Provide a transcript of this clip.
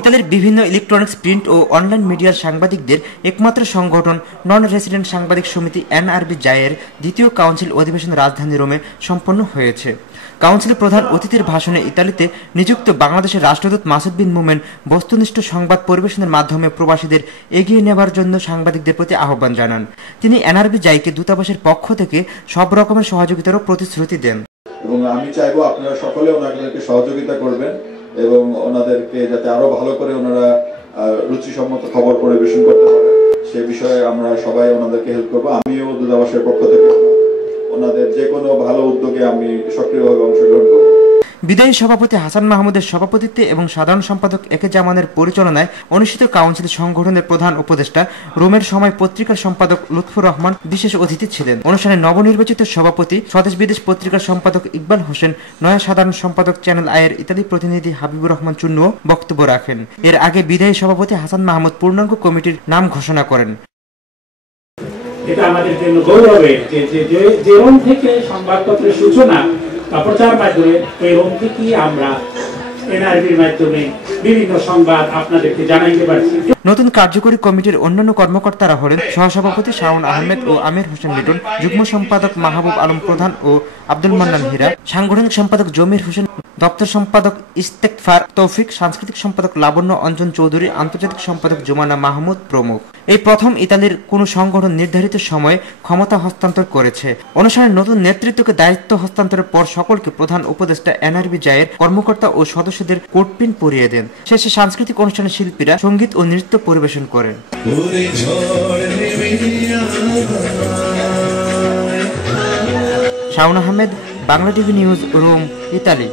ইতালির বিভিন্ন electronics, print ও online মিডিয়ার সাংবাদিকদের একমাত্র সংগঠন নন রেসিডেন্ট সাংবাদিক সমিতি এনআরবি জায়ের দ্বিতীয় কাউন্সিল অধিবেশন রাজধানী রোমে সম্পন্ন হয়েছে। কাউন্সিলের প্রধান অতিথির ভাষণে ইতালিতে নিযুক্ত বাংলাদেশের রাষ্ট্রদূত মাসুদ বিন মোমেন বস্তুনিষ্ঠ সংবাদ পরিবেশনের মাধ্যমে প্রবাসীদের এগিয়ে নেবার জন্য সাংবাদিকদের প্রতি আহ্বান জানান। তিনি এনআরবি জাইকে দূতাবাসের পক্ষ থেকে সব রকমের সহযোগিতারও প্রতিশ্রুতি দেন। এবং আমি চাইবো আপনারা সকলে ওনাদেরকে সহযোগিতা করবেন এবং ওনাদেরকে যাতে আরো ভালো করে ওনারা রুচিসম্মত খবর পরিবেশন করতে পারেন সে বিষয়ে আমরা সবাই ওনাদেরকে হেল্প করবো। আমিও দূতাবাসের পক্ষ থেকে ওনাদের যে কোনো ভালো উদ্যোগে আমি সক্রিয়ভাবে অংশগ্রহণ করব। বিদায়ী সভাপতি হাসান মাহমুদের সভাপতিত্বে এবং সাধারণ সম্পাদক একে জামানের পরিচালনায় অনুষ্ঠিত কাউন্সিল সংগঠনের প্রধান উপদেষ্টা রোমের সময় পত্রিকার সম্পাদক লুৎফুর রহমান বিশেষ অতিথি ছিলেন। অনুষ্ঠানে নবনির্বাচিত সভাপতি স্বদেশ বিদেশ পত্রিকার সম্পাদক ইকবাল হোসেন, নয়া সাধারণ সম্পাদক চ্যানেল আইয়ের ইতালি প্রতিনিধি হাবিবুর রহমান চুন্নুও বক্তব্য রাখেন। এর আগে বিদায়ী সভাপতি হাসান মাহমুদ পূর্ণাঙ্গ কমিটির নাম ঘোষণা করেন। এটা আমাদের জন্য গৌরবের যে রোম থেকে সংবাদপত্রের সূচনা বা প্রচার মাধ্যমে ওই রোম থেকে আমরা এনআরবির মাধ্যমে বিভিন্ন সংবাদ আপনাদেরকে জানাইতে পারছি। নতুন কার্যকরী কমিটির অন্যান্য কর্মকর্তারা হলেন সহসভাপতি শাওন আহমেদ ও আমির হোসেন লিটন, যুগ্ম সম্পাদক মাহবুব আলম প্রধান ও আব্দুল মান্নান হীরা, সাংগঠনিক সম্পাদক জমির হোসেন, দপ্তর সম্পাদক ইস্তেকফার তৌফিক, সাংস্কৃতিক সম্পাদক লাবণ্য অঞ্জন চৌধুরী, আন্তর্জাতিক সম্পাদক জুমানা মাহমুদ প্রমুখ। এই প্রথম ইতালির কোনো সংগঠন নির্ধারিত সময়ে ক্ষমতা হস্তান্তর করেছে। অনুষ্ঠানে নতুন নেতৃত্বকে দায়িত্ব হস্তান্তরের পর সকলকে প্রধান উপদেষ্টা এনআরবি জায়ের কর্মকর্তা ও সদস্যদের কোটপিন পরিয়ে দেন। শেষে সাংস্কৃতিক অনুষ্ঠানে শিল্পীরা সঙ্গীত ও নৃত্য পরিবেশন করেন। Shaon Ahmed, Bangla TV news, Rome, Italy.